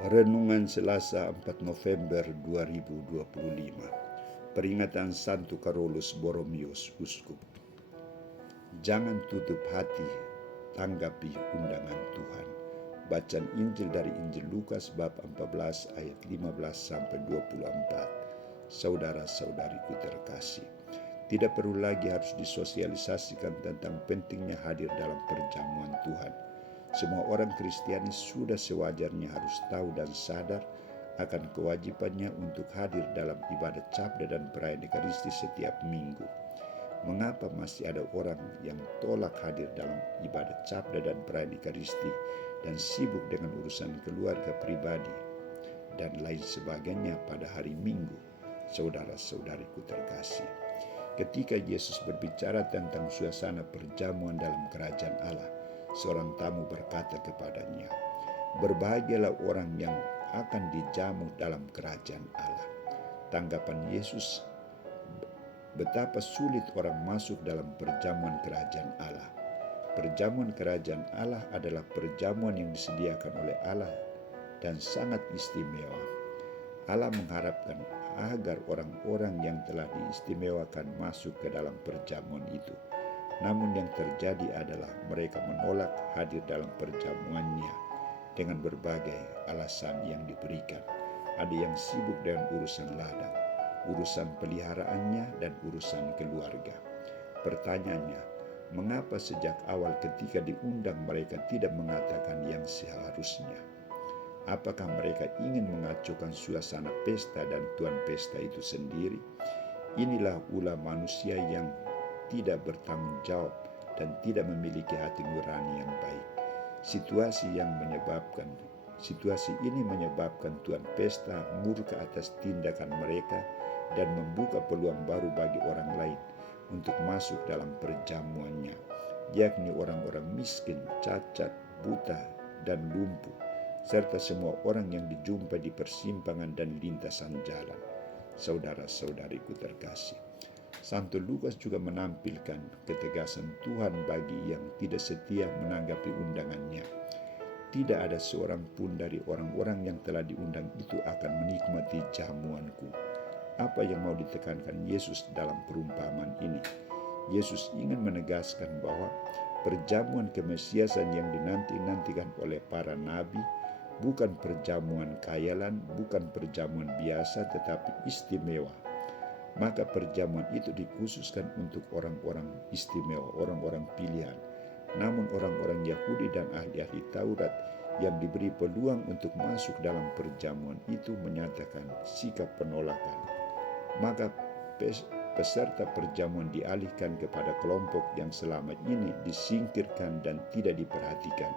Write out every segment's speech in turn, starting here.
Renungan Selasa 4 November 2025. Peringatan Santo Carolus Borromeus, Uskup. Jangan tutup hati, tanggapi undangan Tuhan. Bacaan Injil dari Injil Lukas bab 14 ayat 15 sampai 24. Saudara-saudariku terkasih, tidak perlu lagi harus disosialisasikan tentang pentingnya hadir dalam perjamuan Tuhan. Semua orang Kristiani sudah sewajarnya harus tahu dan sadar akan kewajibannya untuk hadir dalam ibadat cabda dan perayaan Ekaristi setiap minggu. Mengapa masih ada orang yang tolak hadir dalam ibadat cabda dan perayaan Ekaristi dan sibuk dengan urusan keluarga pribadi dan lain sebagainya pada hari Minggu? Saudara-saudariku terkasih, ketika Yesus berbicara tentang suasana perjamuan dalam kerajaan Allah, seorang tamu berkata kepadanya, "Berbahagialah orang yang akan dijamu dalam kerajaan Allah." Tanggapan Yesus, betapa sulit orang masuk dalam perjamuan kerajaan Allah. Perjamuan kerajaan Allah adalah perjamuan yang disediakan oleh Allah dan sangat istimewa. Allah mengharapkan agar orang-orang yang telah diistimewakan masuk ke dalam perjamuan itu. Namun yang terjadi adalah mereka menolak hadir dalam perjamuannya dengan berbagai alasan yang diberikan. Ada yang sibuk dengan urusan ladang, urusan peliharaannya, dan urusan keluarga. Pertanyaannya, mengapa sejak awal ketika diundang mereka tidak mengatakan yang seharusnya? Apakah mereka ingin mengacaukan suasana pesta dan tuan pesta itu sendiri? Inilah ulah manusia yang tidak bertanggung jawab dan tidak memiliki hati nurani yang baik. Situasi ini menyebabkan tuan pesta murka atas tindakan mereka dan membuka peluang baru bagi orang lain untuk masuk dalam perjamuannya, yakni orang-orang miskin, cacat, buta, dan lumpuh, serta semua orang yang dijumpai di persimpangan dan lintasan jalan. Saudara-saudariku terkasih, Santo Lukas juga menampilkan ketegasan Tuhan bagi yang tidak setia menanggapi undangannya. Tidak ada seorang pun dari orang-orang yang telah diundang itu akan menikmati jamuanku. Apa yang mau ditekankan Yesus dalam perumpamaan ini? Yesus ingin menegaskan bahwa perjamuan kemesiasan yang dinanti-nantikan oleh para nabi bukan perjamuan khayalan, bukan perjamuan biasa, tetapi istimewa. Maka perjamuan itu dikhususkan untuk orang-orang istimewa, orang-orang pilihan. Namun orang-orang Yahudi dan ahli-ahli Taurat yang diberi peluang untuk masuk dalam perjamuan itu menyatakan sikap penolakan. Maka peserta perjamuan dialihkan kepada kelompok yang selama ini disingkirkan dan tidak diperhatikan,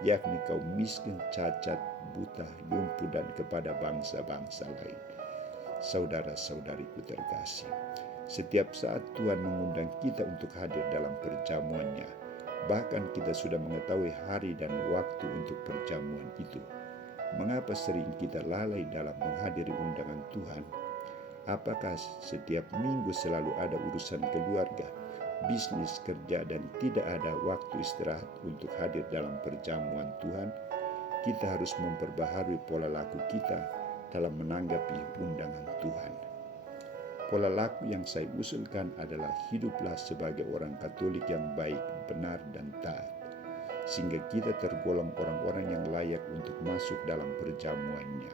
yakni kaum miskin, cacat, buta, lumpuh, dan kepada bangsa-bangsa lain. Saudara-saudariku terkasih, setiap saat Tuhan mengundang kita untuk hadir dalam perjamuannya. Bahkan kita sudah mengetahui hari dan waktu untuk perjamuan itu. Mengapa sering kita lalai dalam menghadiri undangan Tuhan? Apakah setiap minggu selalu ada urusan keluarga, bisnis, kerja, dan tidak ada waktu istirahat untuk hadir dalam perjamuan Tuhan? Kita harus memperbaharui pola laku kita dalam menanggapi undangan Tuhan. Pola laku yang saya usulkan adalah hiduplah sebagai orang Katolik yang baik, benar, dan taat, sehingga kita tergolong orang-orang yang layak untuk masuk dalam perjamuannya.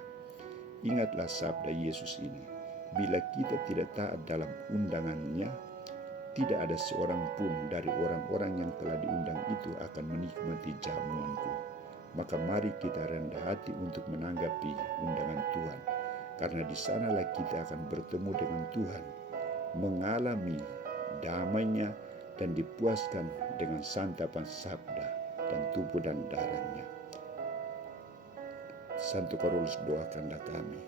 Ingatlah sabda Yesus ini, bila kita tidak taat dalam undangannya, tidak ada seorang pun dari orang-orang yang telah diundang itu akan menikmati jamuanku. Maka mari kita rendah hati untuk menanggapi undangan Tuhan, karena di sanalah kita akan bertemu dengan Tuhan, mengalami damainya, dan dipuaskan dengan santapan sabda dan tubuh dan darahnya. Santo Carolus, doakanlah kami.